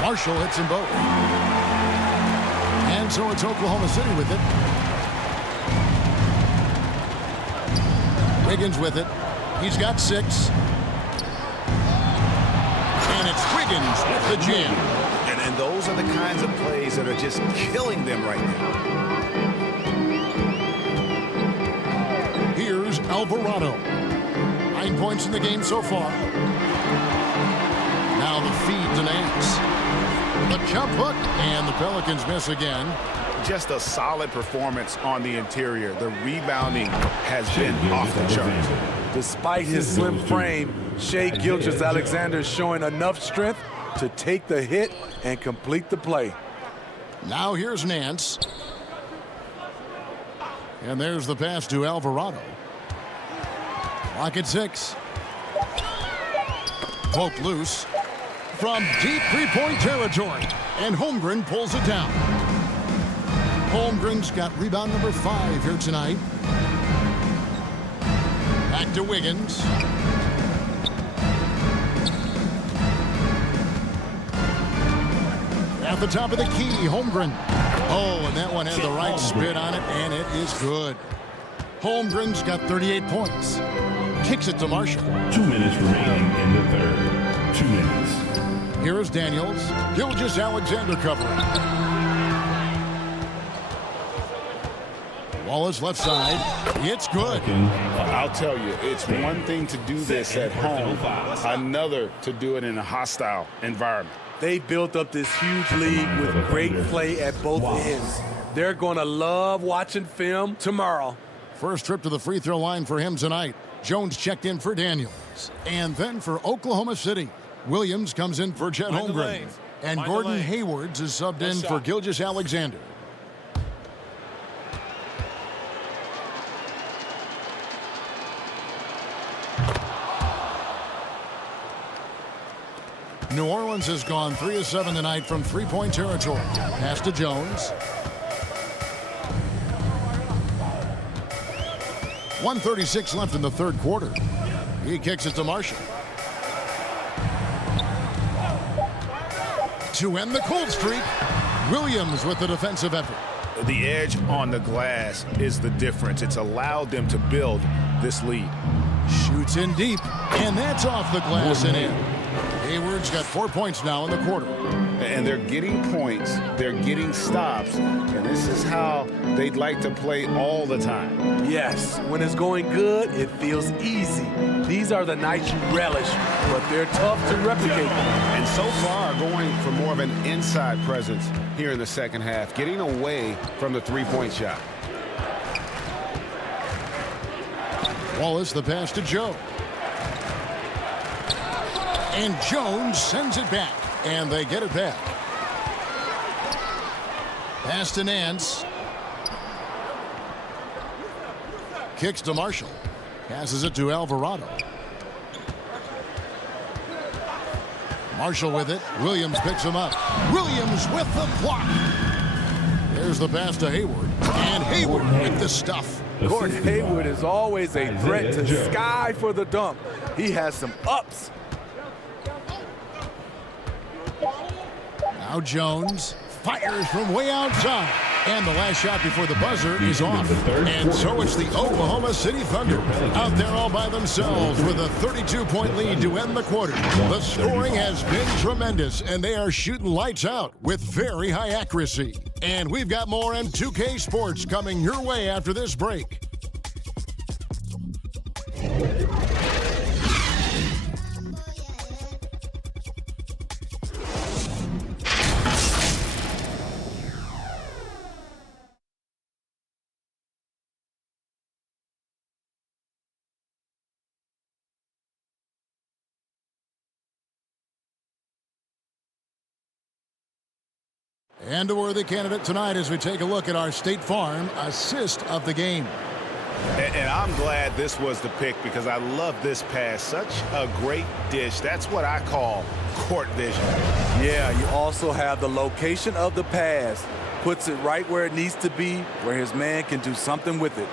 Marshall hits them both. And so it's Oklahoma City with it. Wiggins with it. He's got 6. And it's Wiggins with the jam. And those are the kinds of plays that are just killing them right now. Here's Alvarado. 9 points in the game so far. Now the feed to Nance. The jump hook, and the Pelicans miss again. Just a solid performance on the interior. The rebounding has been off the charts. Despite his slim frame, Shai Gilgeous-Alexander is showing enough strength to take the hit and complete the play. Now here's Nance. And there's the pass to Alvarado. Clock at 6. Poke loose from deep three-point territory. And Holmgren pulls it down. Holmgren's got rebound number 5 here tonight. Back to Wiggins. At the top of the key, Holmgren. Oh, and that one had the right spin on it, and it is good. Holmgren's got 38 points. Kicks it to Marshall. 2 minutes remaining in the third. 2 minutes. Here's Daniels. Gilgeous-Alexander covering. Wallace left side. It's good. I'll tell you, it's one thing to do this at home, another to do it in a hostile environment. They built up this huge lead with great play at both ends. They're going to love watching film tomorrow. First trip to the free throw line for him tonight. Jones checked in for Daniels. And then for Oklahoma City, Williams comes in for Chet Holmgren. And Gordon Haywards is subbed in for Gilgeous-Alexander. New Orleans has gone 3 of 7 tonight from three-point territory. Pass to Jones. 1:36 left in the third quarter. He kicks it to Marshall. To end the cold streak, Williams with the defensive effort. The edge on the glass is the difference. It's allowed them to build this lead. Shoots in deep, and that's off the glass and in. Hayward's got 4 points now in the quarter. And they're getting points, they're getting stops, and this is how they'd like to play all the time. Yes, when it's going good, it feels easy. These are the nights you relish, but they're tough to replicate. And so far, going for more of an inside presence here in the second half, getting away from the three-point shot. Wallace the pass to Joe. And Jones sends it back, and they get it back. Pass to Nance. Kicks to Marshall. Passes it to Alvarado. Marshall with it. Williams picks him up. Williams with the block. There's the pass to Hayward. And Hayward with the stuff. Gordon Hayward is always a threat to sky for the dunk. He has some ups. Now Jones fires from way outside. And the last shot before the buzzer is off. And so it's the Oklahoma City Thunder out there all by themselves with a 32-point lead to end the quarter. The scoring has been tremendous, and they are shooting lights out with very high accuracy. And we've got more M2K Sports coming your way after this break. And a worthy candidate tonight as we take a look at our State Farm assist of the game. And I'm glad this was the pick because I love this pass. Such a great dish. That's what I call court vision. Yeah, you also have the location of the pass. Puts it right where it needs to be, where his man can do something with it.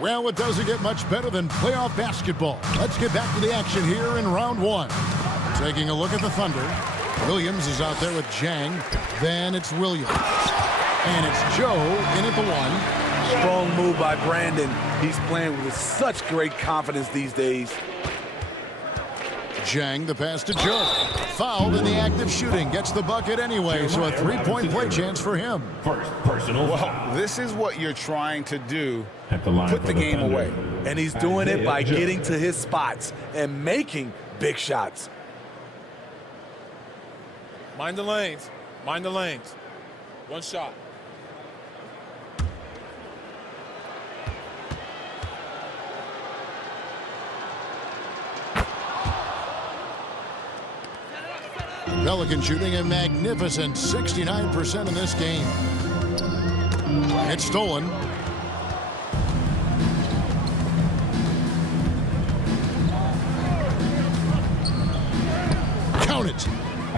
Well, it doesn't get much better than playoff basketball. Let's get back to the action here in round one. Taking a look at the Thunder. Williams is out there with Jang. Then it's Williams. And it's Joe in at the one. Strong move by Brandon. He's playing with such great confidence these days. Jang the pass to Joe. Fouled in the act of shooting. Gets the bucket anyway, so a three-point play chance for him. First personal Well, this is what you're trying to do. Put the game away. And he's doing it by getting to his spots and making big shots. Mind the lanes. Mind the lanes. One shot. Pelican shooting a magnificent 69% in this game. It's stolen. Count it.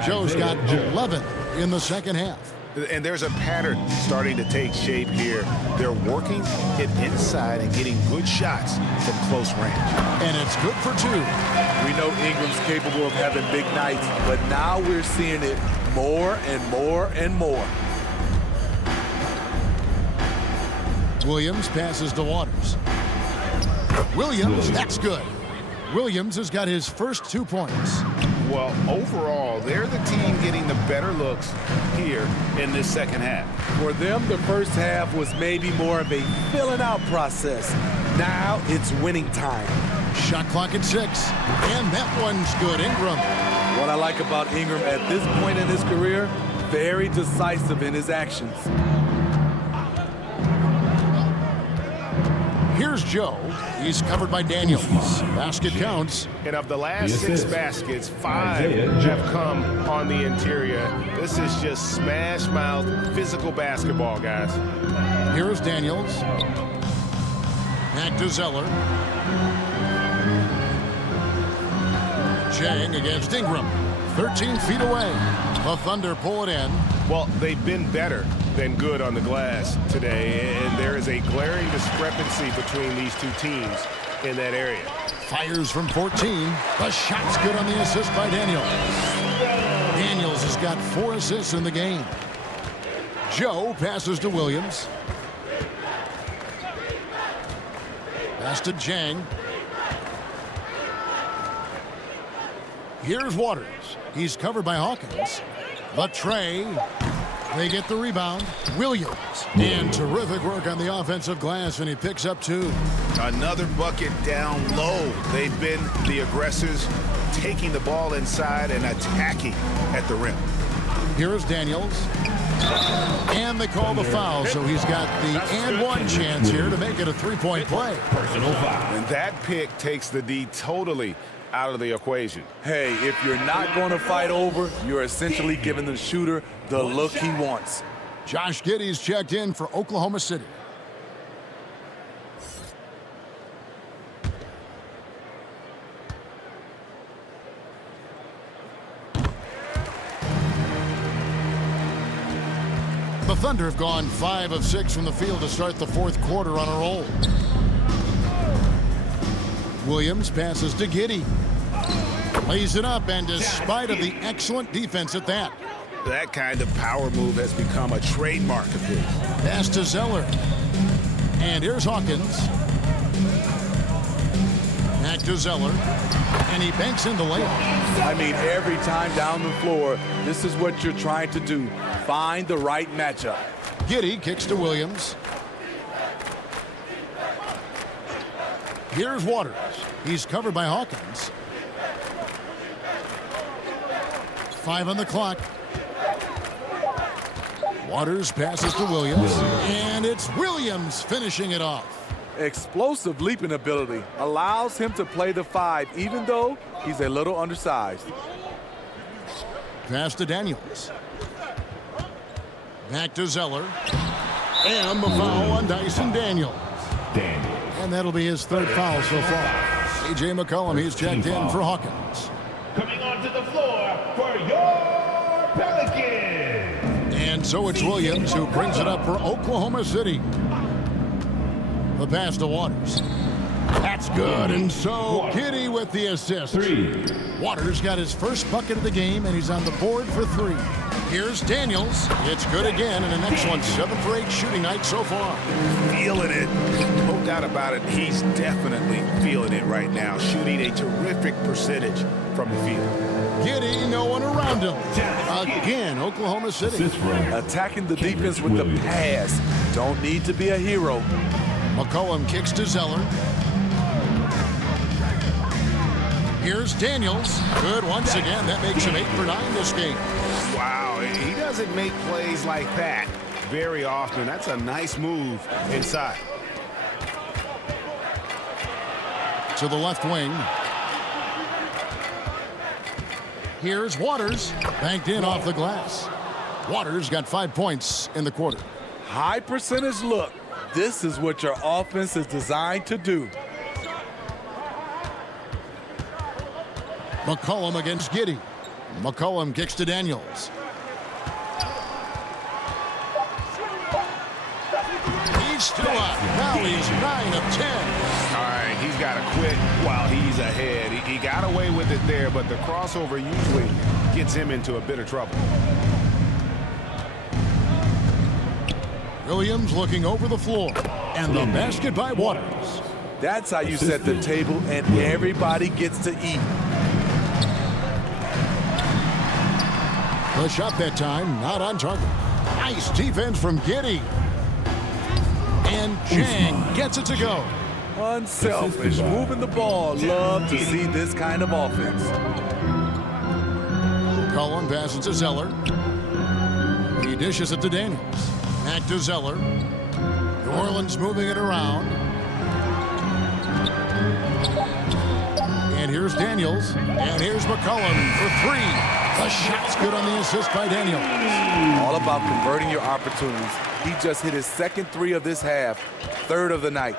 Joe's got 11 in the second half. And there's a pattern starting to take shape here. They're working it inside and getting good shots from close range. And it's good for two. We know Ingram's capable of having big nights, but now we're seeing it more and more and more. Williams passes to Waters. Williams, that's good. Williams has got his first 2 points. Well, overall, they're the team getting the better looks here in this second half. For them, the first half was maybe more of a filling out process. Now it's winning time. Shot clock at 6. And that one's good. Ingram. What I like about Ingram at this point in his career, very decisive in his actions. Here's Joe. He's covered by Daniels. Basket counts. And of the last 6 baskets, 5 have come on the interior. This is just smash-mouth physical basketball, guys. Here's Daniels. Back to Zeller. Chang against Ingram. 13 feet away. The Thunder pull it in. Well, they've been better than good on the glass today, and there is a glaring discrepancy between these two teams in that area. Fires from 14. The shot's good on the assist by Daniels. Daniels has got 4 assists in the game. Joe passes to Williams. Pass to Chang. Here's Waters. He's covered by Hawkins. The tray. They get the rebound. Williams. And terrific work on the offensive glass, and he picks up 2. Another bucket down low. They've been the aggressors, taking the ball inside and attacking at the rim. Here's Daniels. And they call the foul, so he's got the and one chance here to make it a 3-point play. Personal foul. And that pick takes the D totally out of the equation. Hey, if you're not going to fight over, you're essentially giving the shooter the look he wants. Josh Giddey's checked in for Oklahoma City. The Thunder have gone 5 of 6 from the field to start the 4th quarter on a roll. Williams passes to Giddey. Lays it up, and despite of the excellent defense at that. That kind of power move has become a trademark of his. Pass to Zeller. And here's Hawkins. Back to Zeller. And he banks in the layup. I mean, every time down the floor, this is what you're trying to do. Find the right matchup. Giddey kicks to Williams. Here's Waters. He's covered by Hawkins. 5 on the clock. Waters passes to Williams. And it's Williams finishing it off. Explosive leaping ability allows him to play the 5, even though he's a little undersized. Pass to Daniels. Back to Zeller. And the foul on Dyson Daniels. And that'll be his 3rd foul so far. A.J. McCollum, he's checked in for Hawkins. Coming onto the floor for your Pelicans. And so it's Williams who brings it up for Oklahoma City. The pass to Waters. That's good. And so Giddey with the assist. 3. Waters got his first bucket of the game, and he's on the board for 3. Here's Daniels. It's good again, and an excellent 7 for 8 shooting night so far. Feeling it. No doubt about it. He's definitely feeling it right now. Shooting a terrific percentage from the field. Giddey, no one around him. Again, Oklahoma City. Attacking the defense with the pass. Don't need to be a hero. McCollum kicks to Zeller. Here's Daniels. Good once again. That makes him 8 for 9 this game. Wow, he doesn't make plays like that very often. That's a nice move inside. To the left wing. Here's Waters. Banked in off the glass. Waters got 5 points in the quarter. High percentage look. This is what your offense is designed to do. McCollum against Giddey. McCollum kicks to Daniels. He's still up. Now he's 9 of 10. All right, he's got to quit while he's ahead. He got away with it there, but the crossover usually gets him into a bit of trouble. Williams looking over the floor. And the basket by Waters. That's how you set the table, and everybody gets to eat. The shot that time, not on target. Nice defense from Giddey. And Chang gets it to go. Unselfish, moving the ball. Love to see this kind of offense. Cullen passes to Zeller. He dishes it to Daniels. Back to Zeller. New Orleans moving it around. And here's Daniels. And here's McCollum for three. The shot's good on the assist by Daniels. All about converting your opportunities. He just hit his second three of this half, third of the night.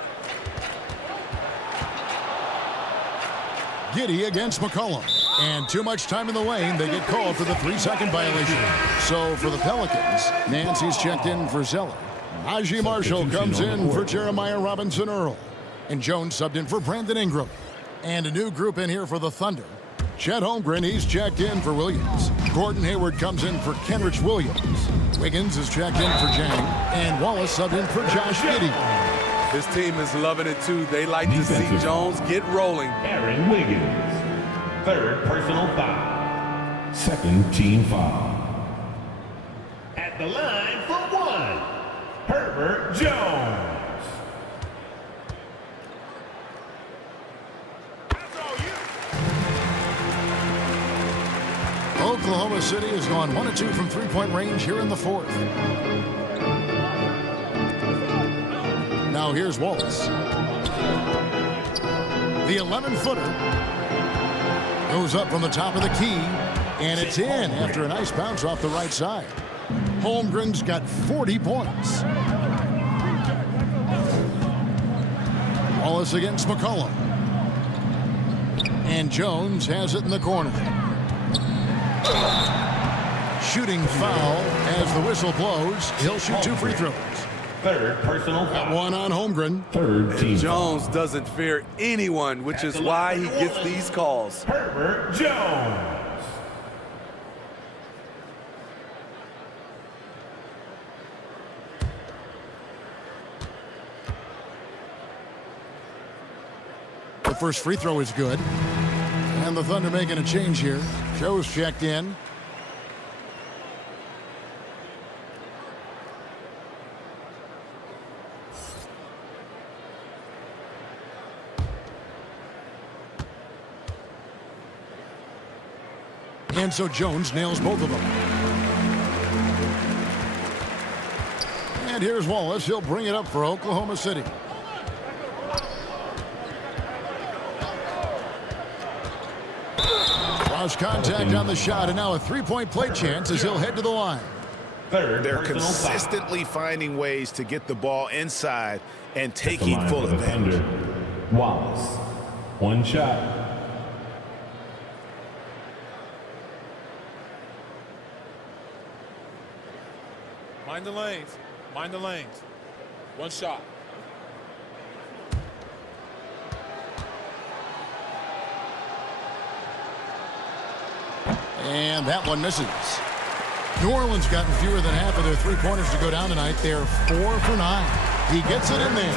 Giddey against McCollum. And too much time in the lane. They get called for the 3-second violation. So for the Pelicans, Nancy's checked in for Zeller. Najee Marshall comes in for Jeremiah Robinson-Earl. And Jones subbed in for Brandon Ingram. And a new group in here for the Thunder. Chet Holmgren, he's checked in for Williams. Gordon Hayward comes in for Kenrich Williams. Wiggins is checked in for Jang. And Wallace subbed in for Josh Giddey. This team is loving it too. They like to see Jones get rolling. Aaron Wiggins, third personal foul. Second team foul. At the line for one, Herbert Jones. Oklahoma City has gone 1 of 2 from three-point range here in the fourth. Now here's Wallace. The 11-footer goes up from the top of the key, and it's in after a nice bounce off the right side. Holmgren's got 40 points. Wallace against McCollum. And Jones has it in the corner. Shooting foul as the whistle blows. He'll shoot 2 free throws. Third personal foul. That one on Holmgren. Third team Jones doesn't fear anyone, which is why he gets these calls. Herbert Jones. The first free throw is good. And the Thunder making a change here. Joe's checked in. And so Jones nails both of them. And here's Wallace. He'll bring it up for Oklahoma City. Lost contact on the shot, and now a three-point play chance as he'll head to the line. They're consistently finding ways to get the ball inside and taking full advantage. Wallace, one shot. Mind the lanes. Mind the lanes. One shot. And that one misses. New Orleans gotten fewer than half of their three-pointers to go down tonight. They're 4 for 9. He gets it in there.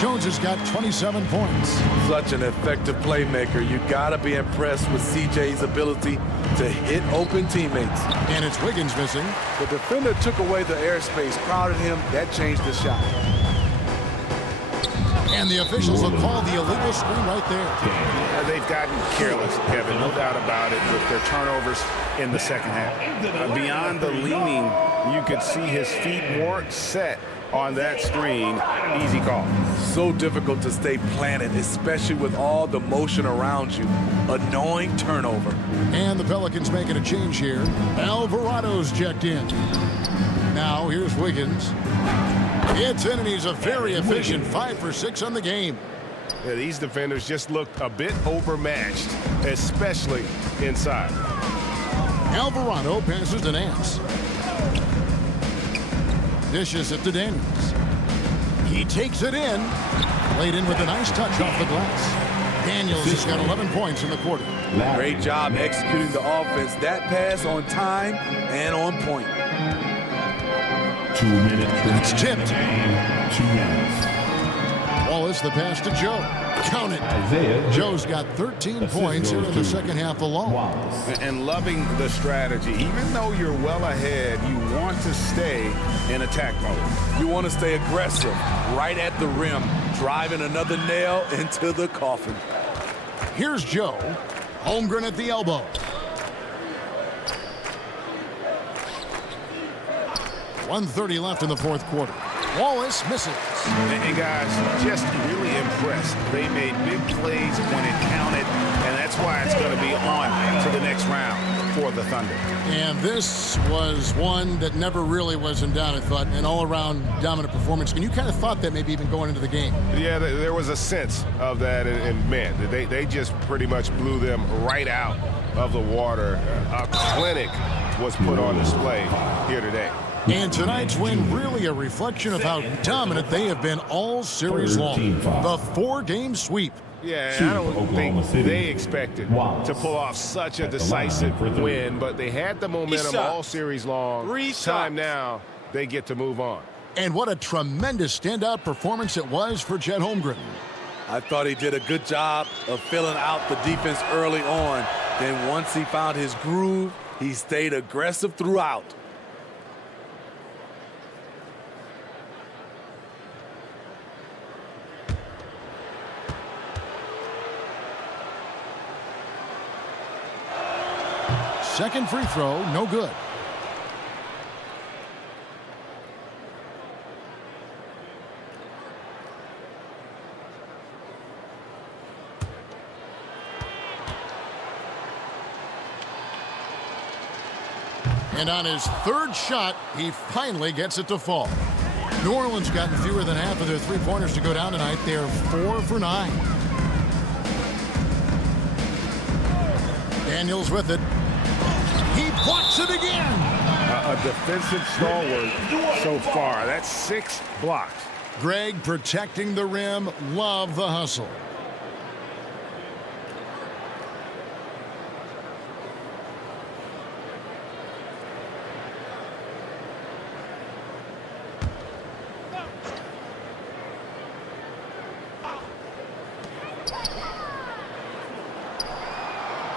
Jones has got 27 points. Such an effective playmaker. You gotta be impressed with CJ's ability to hit open teammates. And it's Wiggins missing. The defender took away the airspace, crowded him. That changed the shot. And the officials will call the illegal screen right there. Yeah, they've gotten careless, Kevin, no doubt about it, with their turnovers in the second half. Beyond the leaning, you could see his feet weren't set on that screen. Easy call. So difficult to stay planted, especially with all the motion around you. Annoying turnover. And the Pelicans making a change here. Alvarado's checked in. Now here's Wiggins. It's in, and he's a very efficient 5 for 6 on the game. Yeah, these defenders just looked a bit overmatched, especially inside. Alvarado passes to Nance. Dishes it to Daniels. He takes it in. Laid in with a nice touch off the glass. Daniels has got 11 points in the quarter. Great job executing the offense. That pass on time and on point. 2 minutes. It's tipped. 2 minutes. Wallace, the pass to Joe. Count it. Joe's got 13 points here in the second half alone. And loving the strategy. Even though you're well ahead, you want to stay in attack mode. You want to stay aggressive right at the rim, driving another nail into the coffin. Here's Joe. Holmgren at the elbow. .130 left in the fourth quarter. Wallace misses. And guys, just really impressed. They made big plays when it counted, and that's why it's going to be on to the next round for the Thunder. And this was one that never really was in doubt, I thought, an all-around dominant performance. And you kind of thought that maybe even going into the game. Yeah, there was a sense of that, and man, they just pretty much blew them right out of the water. A clinic was put on display here today. And tonight's win really a reflection of how dominant they have been all series long. The 4-game sweep. Yeah, I don't think they expected to pull off such a decisive win, but they had the momentum all series long. Time now, they get to move on. And what a tremendous standout performance it was for Chet Holmgren. I thought he did a good job of filling out the defense early on. Then once he found his groove, he stayed aggressive throughout. Second free throw, no good. And on his third shot, he finally gets it to fall. New Orleans gotten fewer than half of their three-pointers to go down tonight. They're 4 for 9. Daniels with it. He blocks it again. A defensive stalwart so far. That's 6 blocks. Greg protecting the rim. Love the hustle.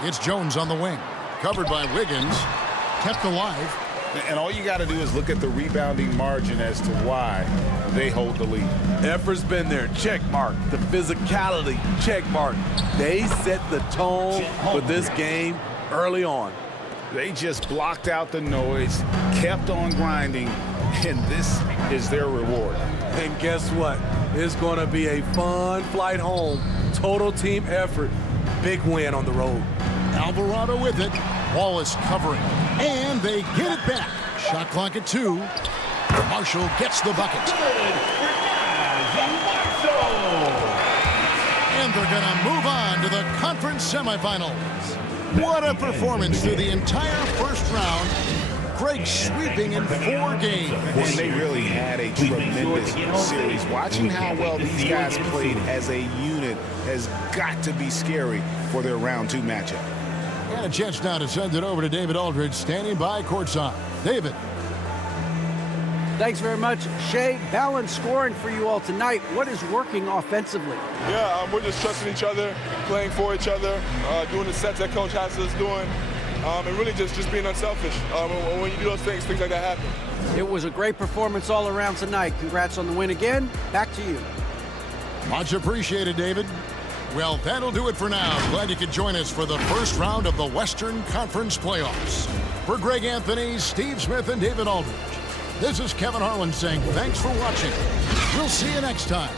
It's Jones on the wing. Covered by Wiggins. Kept alive. And all you got to do is look at the rebounding margin as to why they hold the lead. Effort's been there. Check mark. The physicality. Check mark. They set the tone for this game early on. They just blocked out the noise, kept on grinding, and this is their reward. And guess what? It's going to be a fun flight home. Total team effort. Big win on the road. Alvarado with it. Wallace covering. And they get it back. Shot clock at 2. Marshall gets the bucket. And they're going to move on to the conference semifinals. What a performance through the entire first round. Greg sweeping in 4 games. And they really had a tremendous series. Watching how well these guys played as a unit has got to be scary for their round 2 matchup. And a chance now to send it over to David Aldridge, standing by courtside. David. Thanks very much, Shea. Balanced scoring for you all tonight. What is working offensively? Yeah, we're just trusting each other, playing for each other, doing the sets that Coach has us doing, and really just being unselfish. When you do those things like that happen. It was a great performance all around tonight. Congrats on the win again. Back to you. Much appreciated, David. Well, that'll do it for now. Glad you could join us for the first round of the Western Conference Playoffs. For Greg Anthony, Steve Smith, and David Aldridge, this is Kevin Harlan saying thanks for watching. We'll see you next time.